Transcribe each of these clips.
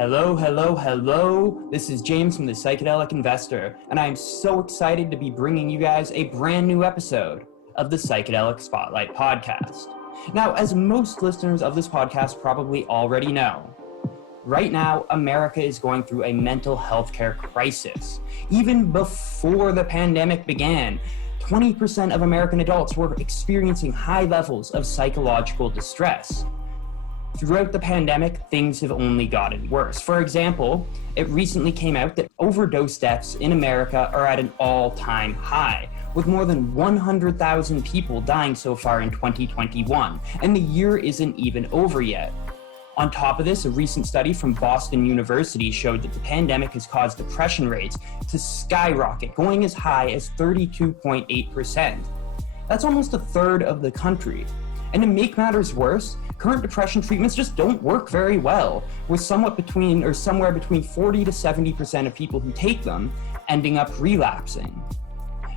Hello, hello, hello. This is James from the Psychedelic Investor, and I am so excited to be bringing you guys a brand new episode of the Psychedelic Spotlight podcast. Now, as most listeners of this podcast probably already know, right now, America is going through a mental health care crisis. Even before the pandemic began, 20% of American adults were experiencing high levels of psychological distress. Throughout the pandemic, things have only gotten worse. For example, it recently came out that overdose deaths in America are at an all-time high, with more than 100,000 people dying so far in 2021, and the year isn't even over yet. On top of this, a recent study from Boston University showed that the pandemic has caused depression rates to skyrocket, going as high as 32.8%. That's almost a third of the country. And to make matters worse, current depression treatments just don't work very well, with somewhere between 40 to 70% of people who take them ending up relapsing.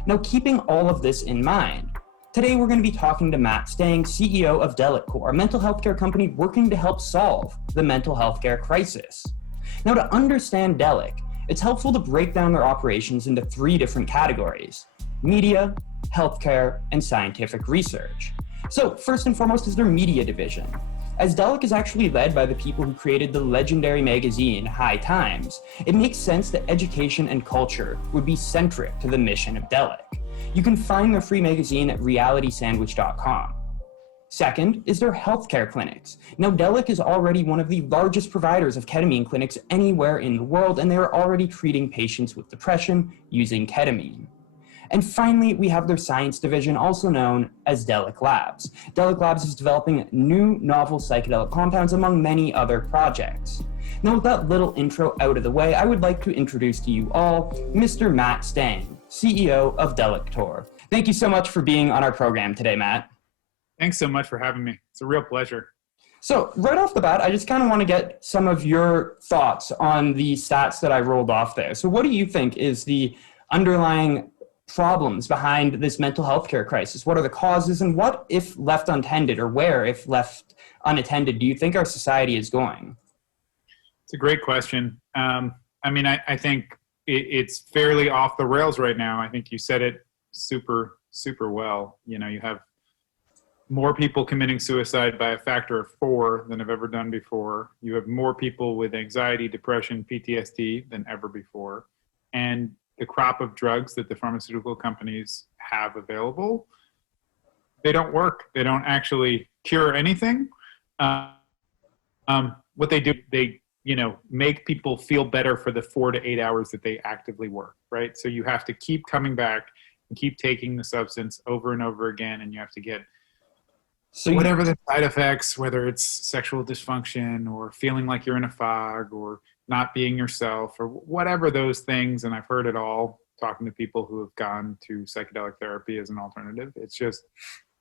Now, keeping all of this in mind, today we're going to be talking to Matt Stang, CEO of Delic Corp, a mental health care company working to help solve the mental health care crisis. Now, to understand Delic, it's helpful to break down their operations into three different categories: media, healthcare, and scientific research. So first and foremost is their media division. As Delic is actually led by the people who created the legendary magazine High Times, it makes sense that education and culture would be centric to the mission of Delic. You can find their free magazine at Realitysandwich.com. Second is their healthcare clinics. Now, Delic is already one of the largest providers of ketamine clinics anywhere in the world, and they are already treating patients with depression using ketamine. And finally, we have their science division, also known as Delic Labs. Delic Labs is developing new novel psychedelic compounds among many other projects. Now, with that little intro out of the way, I would like to introduce to you all Mr. Matt Stang, CEO of Delic Corp. Thank you so much for being on our program today, Matt. Thanks so much for having me. It's a real pleasure. So right off the bat, I just kind of want to get some of your thoughts on the stats that I rolled off there. So what do you think is the underlying problems behind this mental health care crisis? What are the causes, and what, if left untended, or where, if left unattended, do you think our society is going? It's a great question. I think it's fairly off the rails right now. I think you said it super, super well. You know, you have more people committing suicide by a factor of 4 than have ever done before. You have more people with anxiety, depression, PTSD than ever before. And the crop of drugs that the pharmaceutical companies have available, they don't work. They don't actually cure anything. What they do, they make people feel better for the 4 to 8 hours that they actively work, right? So you have to keep coming back and keep taking the substance over and over again, and you have to get whatever the side effects, whether it's sexual dysfunction or feeling like you're in a fog or not being yourself or whatever those things. And I've heard it all talking to people who have gone to psychedelic therapy as an alternative. It's just,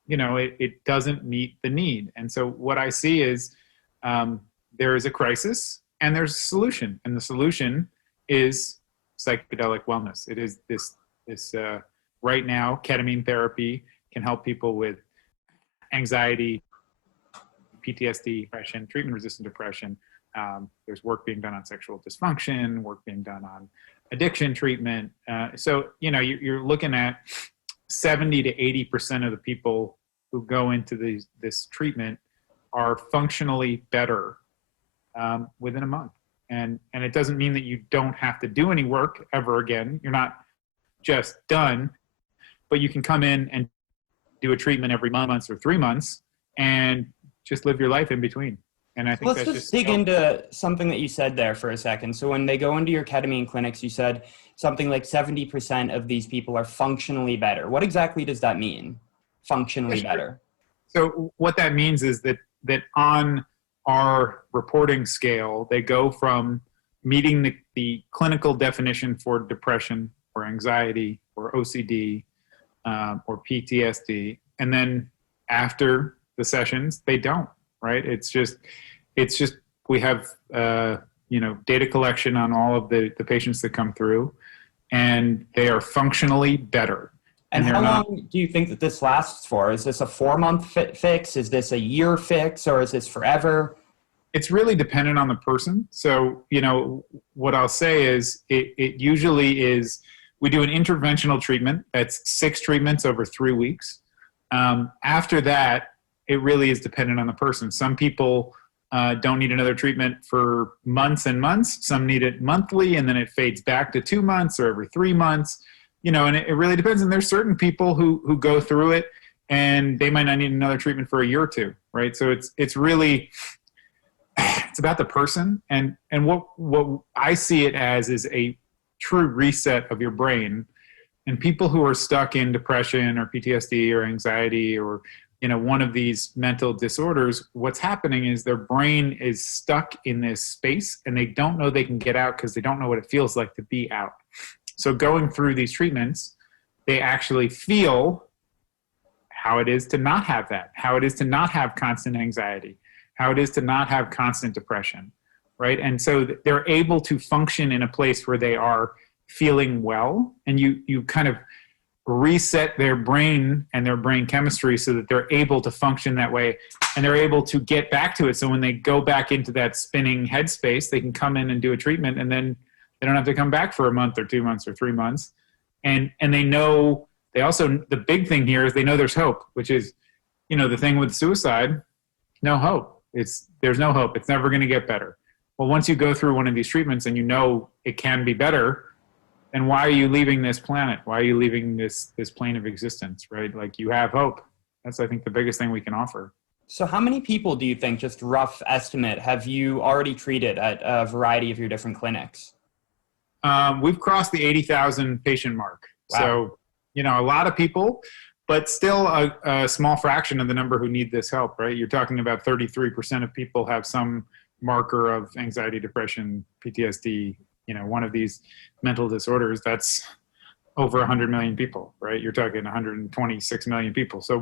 it doesn't meet the need. And so what I see is there is a crisis and there's a solution. And the solution is psychedelic wellness. It is this right now, ketamine therapy can help people with anxiety, PTSD, depression, treatment-resistant depression. There's work being done on sexual dysfunction, work being done on addiction treatment. So you're looking at 70 to 80% of the people who go into this treatment are functionally better within a month. And it doesn't mean that you don't have to do any work ever again. You're not just done, but you can come in and do a treatment every month or 3 months and just live your life in between. And I think let's just dig into something that you said there for a second. So when they go into your ketamine clinics, you said something like 70% of these people are functionally better. What exactly does that mean, functionally better? So what that means is that on our reporting scale, they go from meeting the clinical definition for depression or anxiety or OCD or PTSD, and then after the sessions, they don't. Right? It's just we have data collection on all of the patients that come through, and they are functionally better. And how long do you think that this lasts for? Is this a 4-month fix? Is this a year fix, or is this forever? It's really dependent on the person. So, what I'll say is it usually is, we do an interventional treatment. That's 6 treatments over 3 weeks. After that, it really is dependent on the person. Some people don't need another treatment for months and months. Some need it monthly, and then it fades back to 2 months or every 3 months. And it really depends. And there's certain people who go through it, and they might not need another treatment for a year or 2, right? So it's really, it's about the person. And what I see it as is a true reset of your brain. And people who are stuck in depression or PTSD or anxiety or one of these mental disorders, what's happening is their brain is stuck in this space, and they don't know they can get out because they don't know what it feels like to be out. So going through these treatments, they actually feel how it is to not have that, how it is to not have constant anxiety, how it is to not have constant depression, right? And so they're able to function in a place where they are feeling well, and you kind of reset their brain and their brain chemistry so that they're able to function that way, and they're able to get back to it. So when they go back into that spinning headspace, they can come in and do a treatment, and then they don't have to come back for a month or 2 months or 3 months. And they know, they also, the big thing here is they know there's hope, which is, the thing with suicide, no hope. There's no hope. It's never going to get better. Well, once you go through one of these treatments and it can be better, then why are you leaving this planet? Why are you leaving this plane of existence, right? Like, you have hope. That's, I think, the biggest thing we can offer. So how many people do you think, just rough estimate, have you already treated at a variety of your different clinics? We've crossed the 80,000 patient mark. Wow. So, a lot of people, but still a small fraction of the number who need this help, right? You're talking about 33% of people have some marker of anxiety, depression, PTSD, one of these mental disorders. That's over 100 million people, right? You're talking 126 million people. So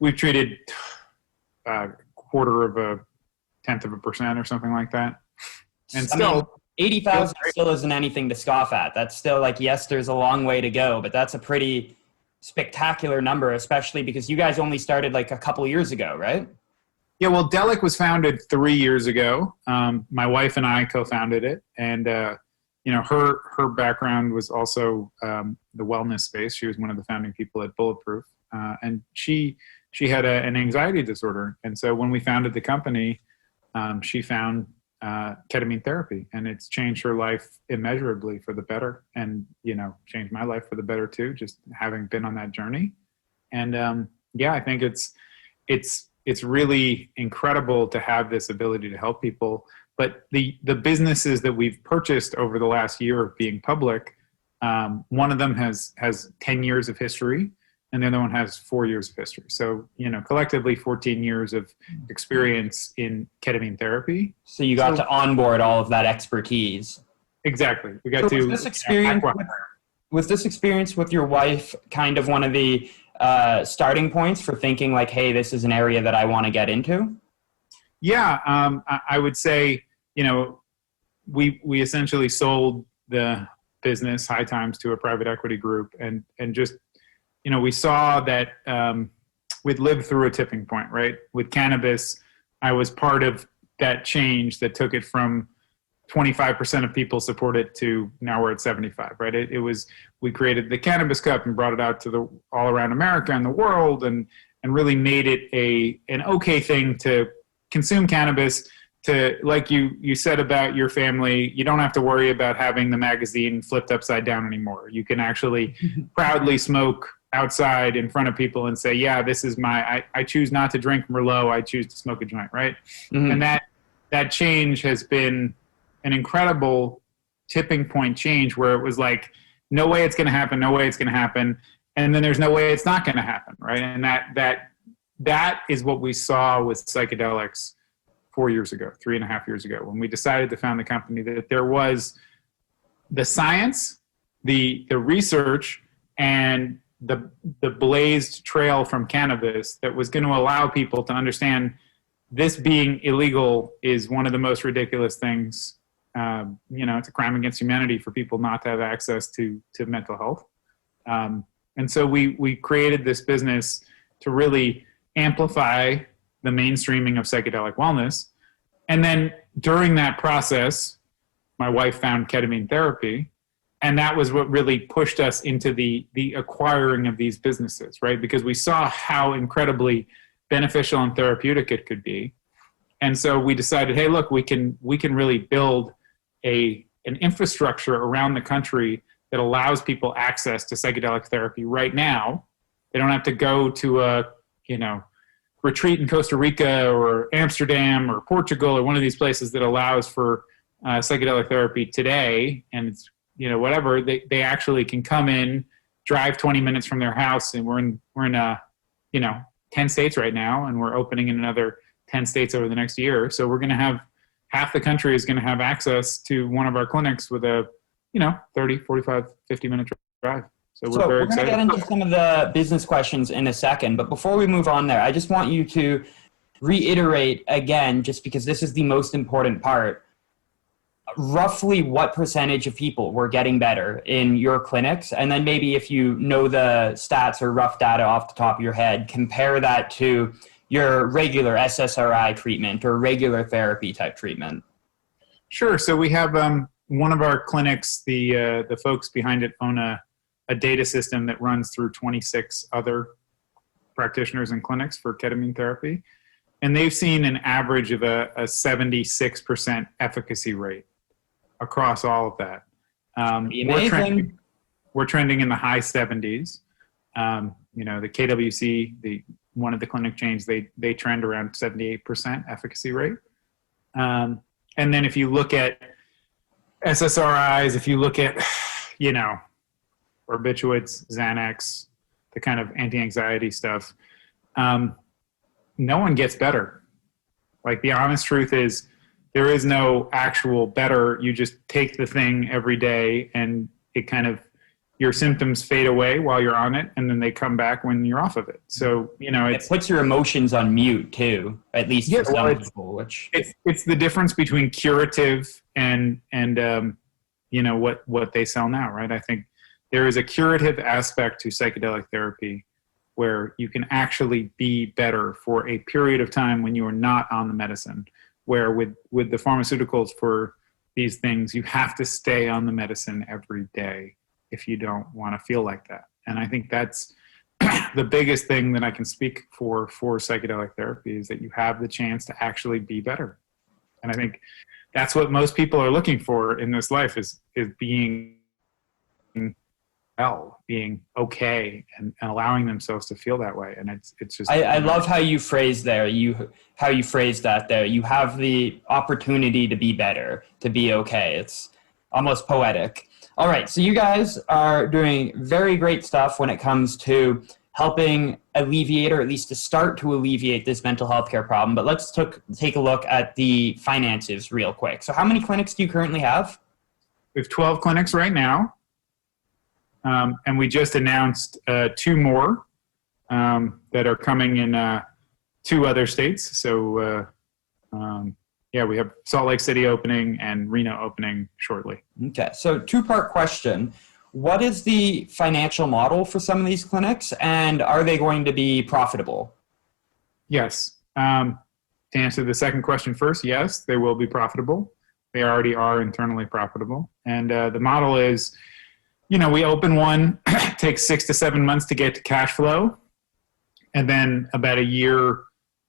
we've treated a 0.1% or something like that. And still, 80,000 still isn't anything to scoff at. That's still like, yes, there's a long way to go, but that's a pretty spectacular number, especially because you guys only started like a couple years ago, right? Yeah, well, Delic was founded 3 years ago. My wife and I co-founded it, and her background was also the wellness space. She was one of the founding people at Bulletproof, and she had an anxiety disorder. And so when we founded the company, she found ketamine therapy, and it's changed her life immeasurably for the better, and changed my life for the better too, just having been on that journey. And I think it's really incredible to have this ability to help people. But the businesses that we've purchased over the last year of being public, one of them has 10 years of history, and the other one has 4 years of history. So, collectively 14 years of experience in ketamine therapy. So you got to onboard all of that expertise. Exactly. We got to. Was this experience with your wife kind of one of the starting points for thinking like, hey, this is an area that I want to get into? Yeah, I would say, we essentially sold the business, High Times, to a private equity group, and just, we saw that we'd lived through a tipping point, right? With cannabis, I was part of that change that took it from 25% of people support it to now we're at 75, right? It was, we created the Cannabis Cup and brought it out to all around America and the world, and really made it an okay thing to consume cannabis. To, like you said about your family, you don't have to worry about having the magazine flipped upside down anymore. You can actually proudly smoke outside in front of people and say, yeah, this is I choose not to drink Merlot, I choose to smoke a joint, right? Mm-hmm. And that change has been an incredible tipping point change, where it was like, no way it's going to happen, no way it's going to happen, and then there's no way it's not going to happen, right? And that is what we saw with psychedelics 4 years ago, 3.5 years ago, when we decided to found the company, that there was the science, the research, and the blazed trail from cannabis that was going to allow people to understand this being illegal is one of the most ridiculous things. It's a crime against humanity for people not to have access to mental health. And so we created this business to really amplify the mainstreaming of psychedelic wellness. And then during that process, my wife found ketamine therapy. And that was what really pushed us into the acquiring of these businesses, right? Because we saw how incredibly beneficial and therapeutic it could be. And so we decided, hey, look, we can really build an infrastructure around the country that allows people access to psychedelic therapy right now. They don't have to go to a, retreat in Costa Rica or Amsterdam or Portugal or one of these places that allows for psychedelic therapy today. And it's, whatever, they actually can come in, drive 20 minutes from their house, and we're in 10 states right now, and we're opening in another 10 states over the next year. So we're going to have half the country is going to have access to one of our clinics with a 30, 45, 50-minute drive. So we're very excited. We're going to get into some of the business questions in a second, but before we move on there, I just want you to reiterate again, just because this is the most important part, roughly what percentage of people were getting better in your clinics? And then maybe if you know the stats or rough data off the top of your head, compare that to your regular SSRI treatment or regular therapy type treatment. Sure. So we have one of our clinics, the folks behind it own a data system that runs through 26 other practitioners and clinics for ketamine therapy. And they've seen an average of a 76% efficacy rate across all of that. We're trending in the high 70s. The KWC, one of the clinic chains, they trend around 78% efficacy rate. And then if you look at SSRIs, if you look at, barbiturates, Xanax, the kind of anti-anxiety stuff, no one gets better. Like, the honest truth is, there is no actual better. You just take the thing every day, and it kind of, your symptoms fade away while you're on it, and then they come back when you're off of it. So, it puts your emotions on mute too, at least for some people, which it's the difference between curative and what they sell now, right? I think there is a curative aspect to psychedelic therapy where you can actually be better for a period of time when you are not on the medicine, where with the pharmaceuticals for these things, you have to stay on the medicine every day if you don't want to feel like that. And I think that's the biggest thing that I can speak for psychedelic therapy, is that you have the chance to actually be better. And I think that's what most people are looking for in this life, is being well, being okay, and allowing themselves to feel that way. And it's just, I love how you phrased there. How you phrased that there. You have the opportunity to be better, to be okay. It's almost poetic. All right, so you guys are doing very great stuff when it comes to helping alleviate, or at least to start to alleviate, this mental health care problem. But let's take a look at the finances real quick. So how many clinics do you currently have? We have 12 clinics right now. And we just announced 2 more that are coming in 2 other states. So we have Salt Lake City opening and Reno opening shortly. Okay, so 2-part question. What is the financial model for some of these clinics, and are they going to be profitable? Yes. To answer the second question first, yes, they will be profitable. They already are internally profitable. And the model is, we open one, takes 6 to 7 months to get to cash flow, and then about a year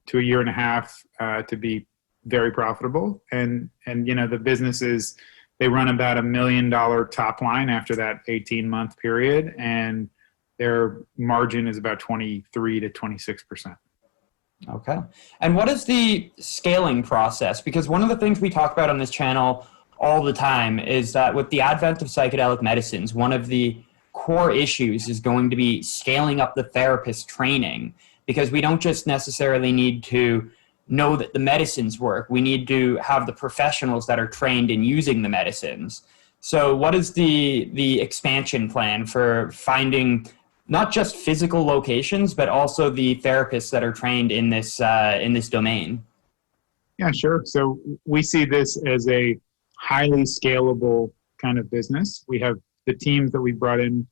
to a year and a half to be very profitable. And the businesses, they run about $1 million top line after that 18-month period, and their margin is about 23 to 26%. Okay. And what is the scaling process? Because one of the things we talk about on this channel all the time is that with the advent of psychedelic medicines, one of the core issues is going to be scaling up the therapist training, because we don't just necessarily need to know that the medicines work. We need to have the professionals that are trained in using the medicines. So what is the expansion plan for finding not just physical locations, but also the therapists that are trained in this domain? Yeah, sure. So we see this as a highly scalable kind of business. We have the teams that we brought in.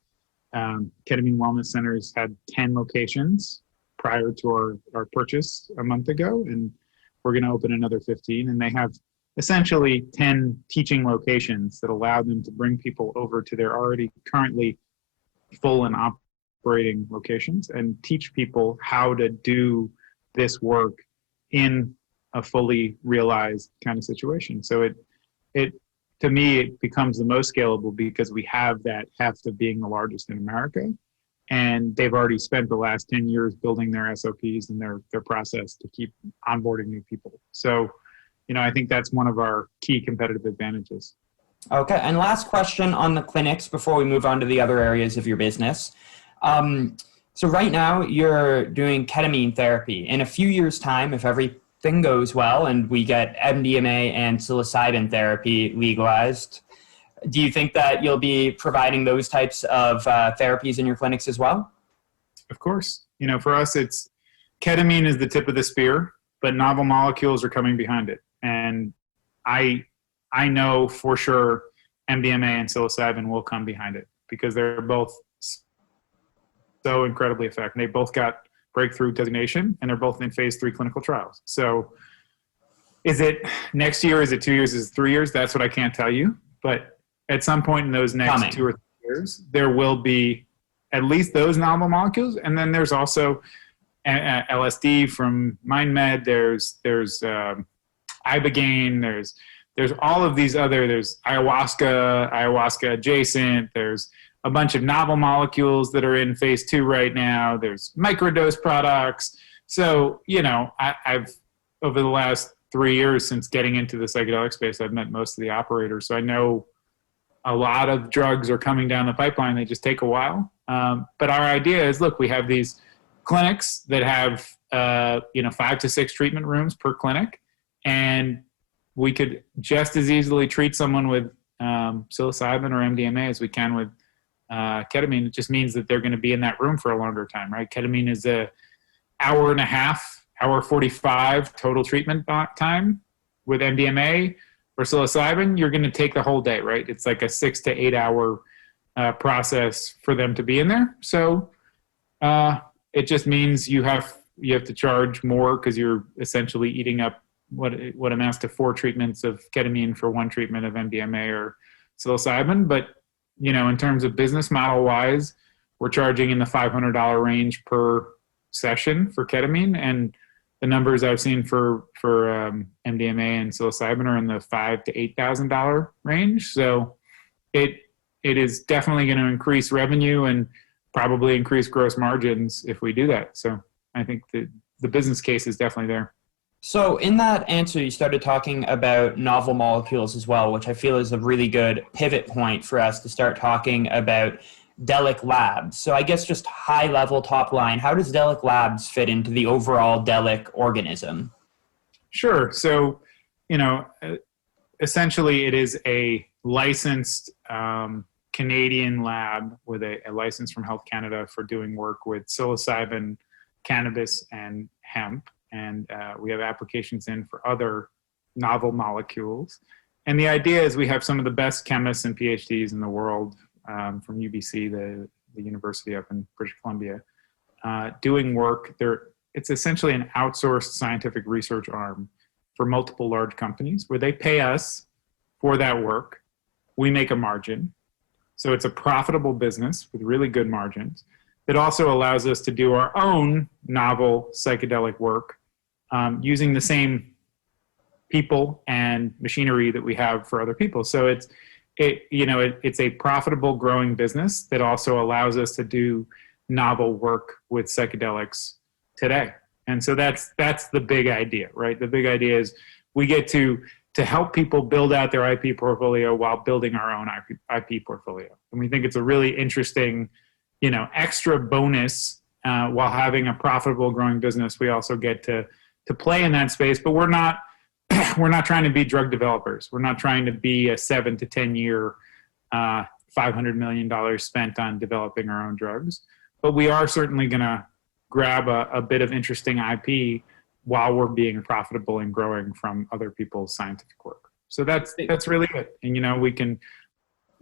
Ketamine Wellness Centers had 10 locations prior to our purchase a month ago, and we're going to open another 15. And they have essentially 10 teaching locations that allow them to bring people over to their already currently full and operating locations and teach people how to do this work in a fully realized kind of situation. So it to me, it becomes the most scalable because we have that heft of being the largest in America. And they've already spent the last 10 years building their SOPs and their process to keep onboarding new people. So, I think that's one of our key competitive advantages. Okay, and last question on the clinics before we move on to the other areas of your business. So right now you're doing ketamine therapy. In a few years' time, if everything goes well and we get MDMA and psilocybin therapy legalized, do you think that you'll be providing those types of therapies in your clinics as well? Of course. For us, it's ketamine is the tip of the spear, but novel molecules are coming behind it. And I know for sure MDMA and psilocybin will come behind it because they're both so incredibly effective. They both got breakthrough designation and they're both in phase 3 clinical trials. So is it next year? Is it 2 years? Is it 3 years? That's what I can't tell you. But at some point in those next 2 or 3 years, there will be at least those novel molecules. And then there's also LSD from MindMed. There's Ibogaine. There's all of these other, there's ayahuasca adjacent. There's a bunch of novel molecules that are in phase 2 right now. There's microdose products. So, I've, over the last 3 years since getting into the psychedelic space, I've met most of the operators. So I know a lot of drugs are coming down the pipeline. They just take a while. But our idea is, look, we have these clinics that have, 5 to 6 treatment rooms per clinic. And we could just as easily treat someone with psilocybin or MDMA as we can with ketamine. It just means that they're going to be in that room for a longer time, right? Ketamine is a hour and a half, hour 45 total treatment time. With MDMA or psilocybin, you're going to take the whole day, right? It's like a 6 to 8 hour process for them to be in there. So it just means you have to charge more because you're essentially eating up what amounts to 4 treatments of ketamine for 1 treatment of MDMA or psilocybin. But, in terms of business model wise, we're charging in the $500 range per session for ketamine. And the numbers I've seen for MDMA and psilocybin are in the $5,000 to $8,000 range. So it is definitely going to increase revenue and probably increase gross margins if we do that. So I think the business case is definitely there. So in that answer, you started talking about novel molecules as well, which I feel is a really good pivot point for us to start talking about Delic Labs. So I guess just high level, top line, how does Delic Labs fit into the overall Delic organism? Sure. So, essentially it is a licensed Canadian lab with a license from Health Canada for doing work with psilocybin, cannabis, and hemp. And we have applications in for other novel molecules. And the idea is we have some of the best chemists and PhDs in the world from UBC, the university up in British Columbia, doing work. It's essentially an outsourced scientific research arm for multiple large companies where they pay us for that work. We make a margin. So it's a profitable business with really good margins. It also allows us to do our own novel psychedelic work using the same people and machinery that we have for other people. So it's a profitable, growing business that also allows us to do novel work with psychedelics today. And so that's the big idea, right? The big idea is we get to help people build out their IP portfolio while building our own IP portfolio. And we think it's a really interesting, extra bonus while having a profitable, growing business. We also get to play in that space, but we're not trying to be drug developers. We're not trying to be a 7 to 10 year, $500 million spent on developing our own drugs. But we are certainly going to grab a bit of interesting IP while we're being profitable and growing from other people's scientific work. So that's really it. And we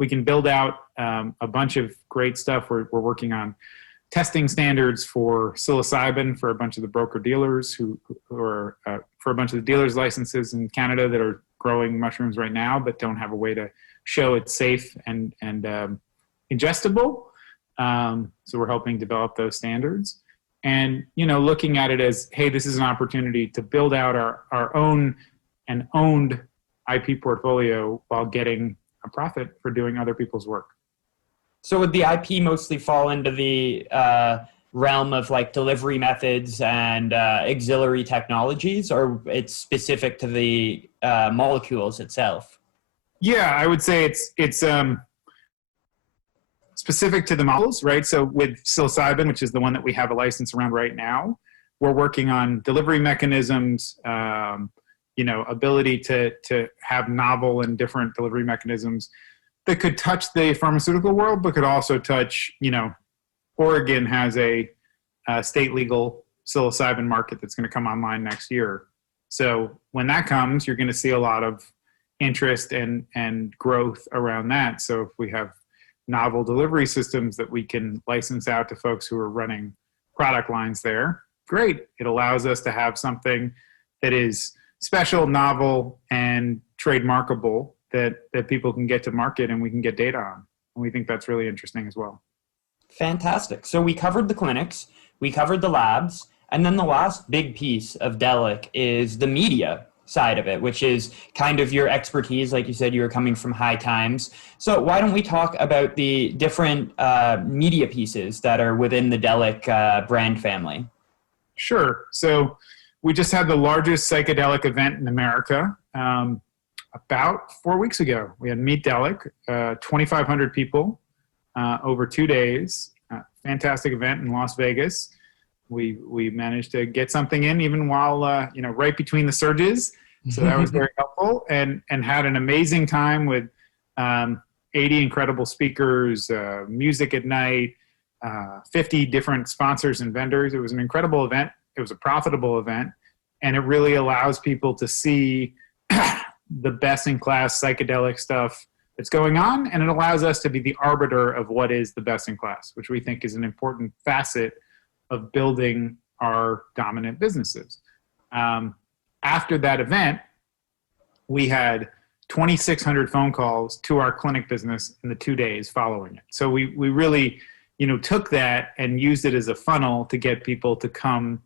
can build out a bunch of great stuff. We're working on testing standards for psilocybin for a bunch of the broker dealers who are for a bunch of the dealers licenses in Canada that are growing mushrooms right now, but don't have a way to show it's safe and ingestible. So we're helping develop those standards and, looking at it as, hey, this is an opportunity to build out our own and owned IP portfolio while getting a profit for doing other people's work. So would the IP mostly fall into the realm of like delivery methods and auxiliary technologies, or it's specific to the molecules itself? Yeah, I would say it's specific to the models, right? So with psilocybin, which is the one that we have a license around right now, we're working on delivery mechanisms, ability to have novel and different delivery mechanisms that could touch the pharmaceutical world, but could also touch, Oregon has a state legal psilocybin market that's going to come online next year. So when that comes, you're going to see a lot of interest and growth around that. So if we have novel delivery systems that we can license out to folks who are running product lines there, great. It allows us to have something that is special, novel, and trademarkable that people can get to market and we can get data on. And we think that's really interesting as well. Fantastic. So we covered the clinics, we covered the labs, and then the last big piece of Delic is the media side of it, which is kind of your expertise. Like you said, you were coming from High Times. So why don't we talk about the different media pieces that are within the Delic brand family? Sure. So we just had the largest psychedelic event in America about 4 weeks ago. We had Meet Delic, 2,500 people over 2 days. Fantastic event in Las Vegas. We managed to get something in even while, right between the surges. So that was very helpful, and had an amazing time with 80 incredible speakers, music at night, 50 different sponsors and vendors. It was an incredible event. It was a profitable event, and it really allows people to see the best-in-class psychedelic stuff that's going on, and it allows us to be the arbiter of what is the best in class, which we think is an important facet of building our dominant businesses. After that event, we had 2,600 phone calls to our clinic business in the 2 days following it. So we really, took that and used it as a funnel to get people to come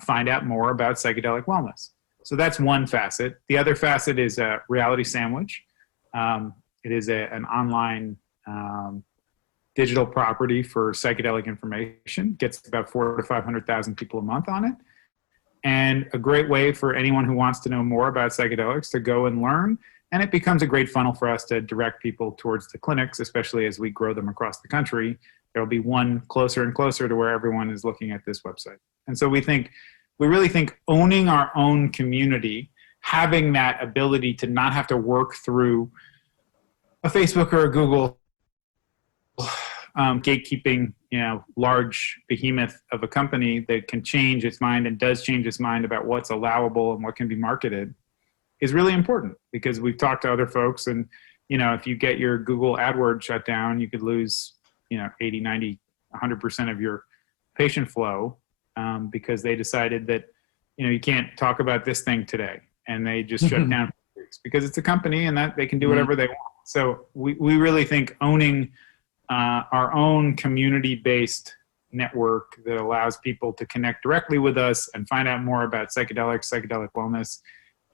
find out more about psychedelic wellness. So that's one facet. The other facet is Realitysandwich. It is an online digital property for psychedelic information. Gets about 400,000 to 500,000 people a month on it. And a great way for anyone who wants to know more about psychedelics to go and learn. And it becomes a great funnel for us to direct people towards the clinics, especially as we grow them across the country. There'll be one closer and closer to where everyone is looking at this website. And so we really think owning our own community, having that ability to not have to work through a Facebook or a Google gatekeeping, large behemoth of a company that can change its mind and does change its mind about what's allowable and what can be marketed, is really important, because we've talked to other folks, and if you get your Google AdWords shut down, you could lose 80, 90, 100% of your patient flow because they decided that you can't talk about this thing today, and they just shut down because it's a company and that they can do whatever they want. So we really think owning our own community-based network that allows people to connect directly with us and find out more about psychedelics, psychedelic wellness,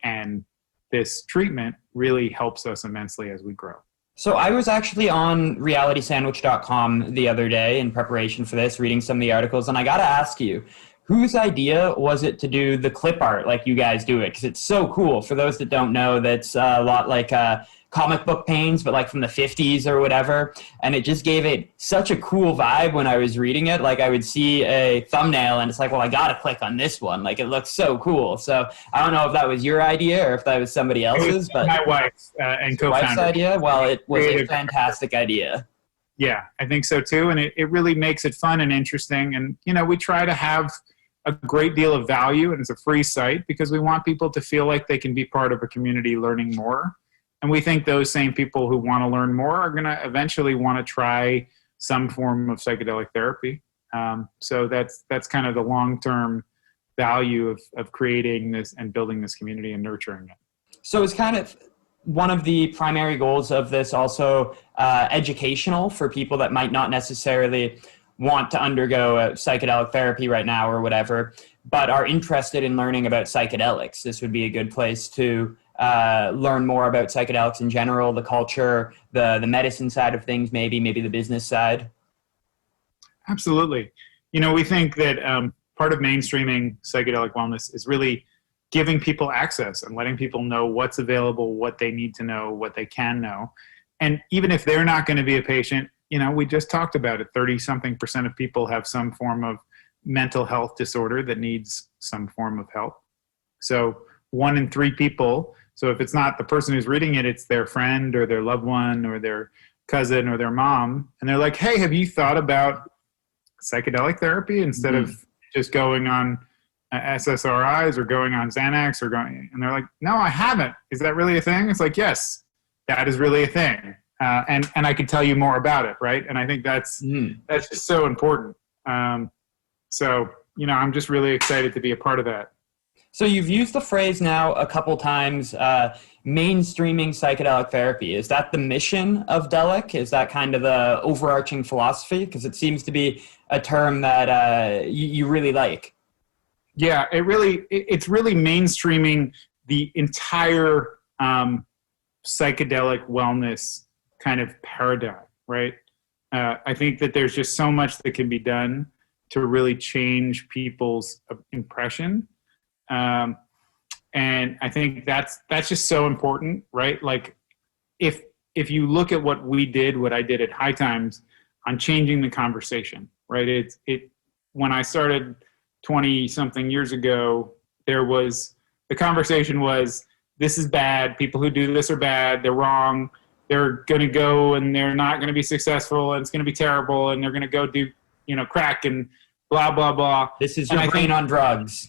and this treatment really helps us immensely as we grow. So I was actually on realitysandwich.com the other day in preparation for this, reading some of the articles, and I got to ask you, whose idea was it to do the clip art like you guys do it? Because it's so cool. For those that don't know, that's a lot like comic book paintings, but like from the 50s or whatever. And it just gave it such a cool vibe when I was reading it. Like I would see a thumbnail and it's like, well, I got to click on this one. Like it looks so cool. So I don't know if that was your idea or if that was somebody else's, but my wife and co-founder. Wife's idea? Well, it was a fantastic idea. Yeah, I think so too. And it really makes it fun and interesting. And, we try to have a great deal of value, and it's a free site because we want people to feel like they can be part of a community learning more. And we think those same people who want to learn more are going to eventually want to try some form of psychedelic therapy. So that's kind of the long-term value of creating this and building this community and nurturing it. So is kind of one of the primary goals of this also educational for people that might not necessarily want to undergo a psychedelic therapy right now or whatever, but are interested in learning about psychedelics? This would be a good place to learn more about psychedelics in general, the culture, the medicine side of things, maybe the business side. Absolutely. We think that part of mainstreaming psychedelic wellness is really giving people access and letting people know what's available, what they need to know, what they can know. And even if they're not going to be a patient, we just talked about it, 30-something% of people have some form of mental health disorder that needs some form of help. So 1 in 3 people, so if it's not the person who's reading it, it's their friend or their loved one or their cousin or their mom. And they're like, hey, have you thought about psychedelic therapy instead of just going on SSRIs or going on Xanax and they're like, no, I haven't. Is that really a thing? It's like, yes, that is really a thing. And I can tell you more about it. Right. And I think that's just so important. So, I'm just really excited to be a part of that. So you've used the phrase now a couple times, mainstreaming psychedelic therapy. Is that the mission of Delic? Is that kind of the overarching philosophy? Because it seems to be a term that you really like. Yeah, it's really mainstreaming the entire psychedelic wellness kind of paradigm, right? I think that there's just so much that can be done to really change people's impression. And I think that's just so important, right? Like if you look at what I did at High Times on changing the conversation, right? When I started 20 something years ago, the conversation was, this is bad. People who do this are bad. They're wrong. They're going to go and they're not going to be successful and it's going to be terrible. And they're going to go do, crack and blah, blah, blah. This is your brain on drugs.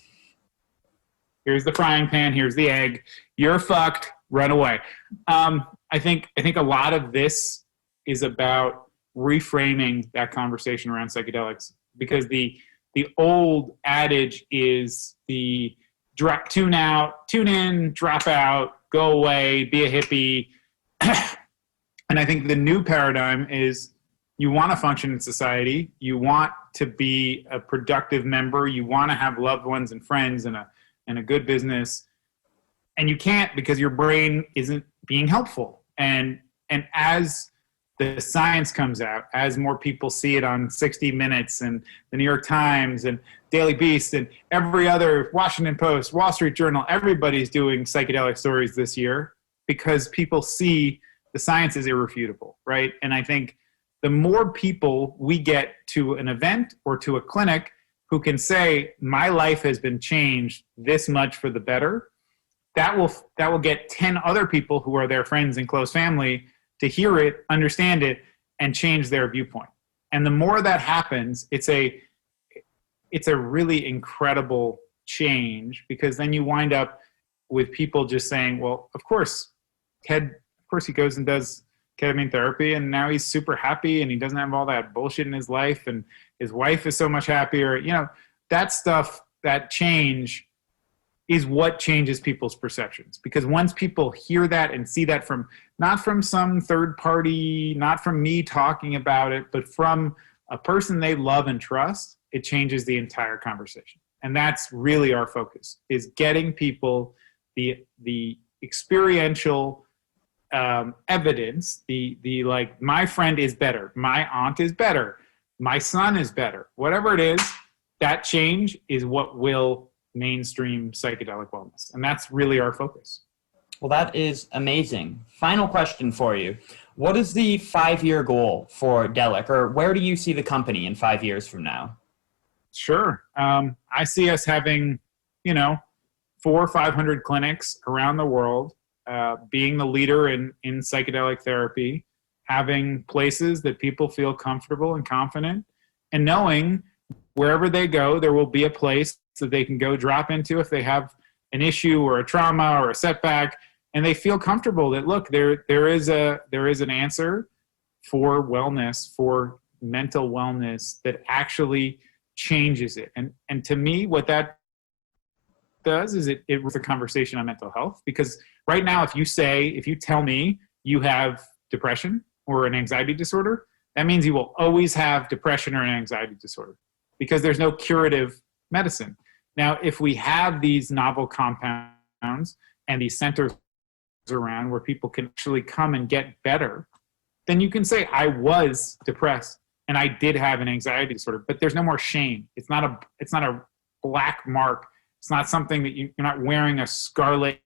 Here's the frying pan. Here's the egg. You're fucked. Run away. I think a lot of this is about reframing that conversation around psychedelics, because the old adage is the tune out, tune in, drop out, go away, be a hippie. And I think the new paradigm is you want to function in society. You want to be a productive member. You want to have loved ones and friends and a good business. And you can't because your brain isn't being helpful. And as the science comes out, as more people see it on 60 Minutes and the New York Times and Daily Beast and every other Washington Post, Wall Street Journal, everybody's doing psychedelic stories this year because people see the science is irrefutable, right? And I think the more people we get to an event or to a clinic who can say, my life has been changed this much for the better, that will get 10 other people who are their friends and close family to hear it, understand it, and change their viewpoint. And the more that happens, it's a really incredible change, because then you wind up with people just saying, well, of course he goes and does ketamine therapy and now he's super happy and he doesn't have all that bullshit in his life and his wife is so much happier. That stuff, that change is what changes people's perceptions. Because once people hear that and see that not from some third party, not from me talking about it, but from a person they love and trust, it changes the entire conversation. And that's really our focus, is getting people the experiential evidence, the like, my friend is better, my aunt is better, my son is better, whatever it is, that change is what will mainstream psychedelic wellness. And that's really our focus. Well, that is amazing. Final question for you. What is the 5-year goal for Delic, or where do you see the company in 5 years from now? Sure. I see us having, 400 or 500 clinics around the world, being the leader in psychedelic therapy, having places that people feel comfortable and confident, and knowing wherever they go, there will be a place that they can go drop into if they have an issue or a trauma or a setback, and they feel comfortable that, look, there is an answer for wellness for mental wellness that actually changes it. And to me, what that does is it was a conversation on mental health, because right now, if you tell me you have depression or an anxiety disorder, that means you will always have depression or an anxiety disorder, because there's no curative medicine. Now, if we have these novel compounds and these centers around where people can actually come and get better, then you can say, I was depressed and I did have an anxiety disorder, but there's no more shame. It's not a black mark. It's not something that you're not wearing a scarlet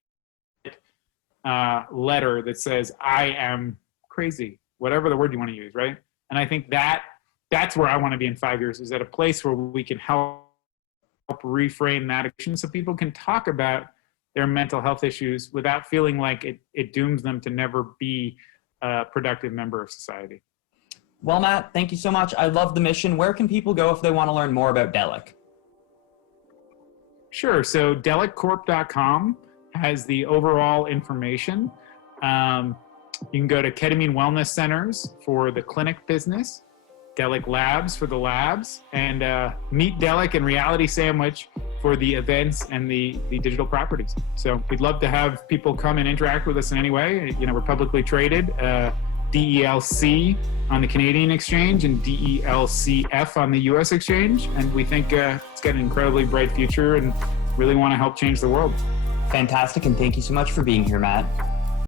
letter that says, I am crazy, whatever the word you want to use, right? And I think that's where I want to be in 5 years, is at a place where we can help reframe that addiction so people can talk about their mental health issues without feeling like it dooms them to never be a productive member of society. Well, Matt, thank you so much. I love the mission. Where can people go if they want to learn more about Delic? Sure. So deliccorp.com has the overall information. You can go to Ketamine Wellness Centers for the clinic business, Delic Labs for the labs, and Meet Delic and Realitysandwich for the events and the digital properties. So we'd love to have people come and interact with us in any way. We're publicly traded, DELC on the Canadian exchange and DELCF on the US exchange. And we think it's got an incredibly bright future and really want to help change the world. Fantastic, and thank you so much for being here, Matt.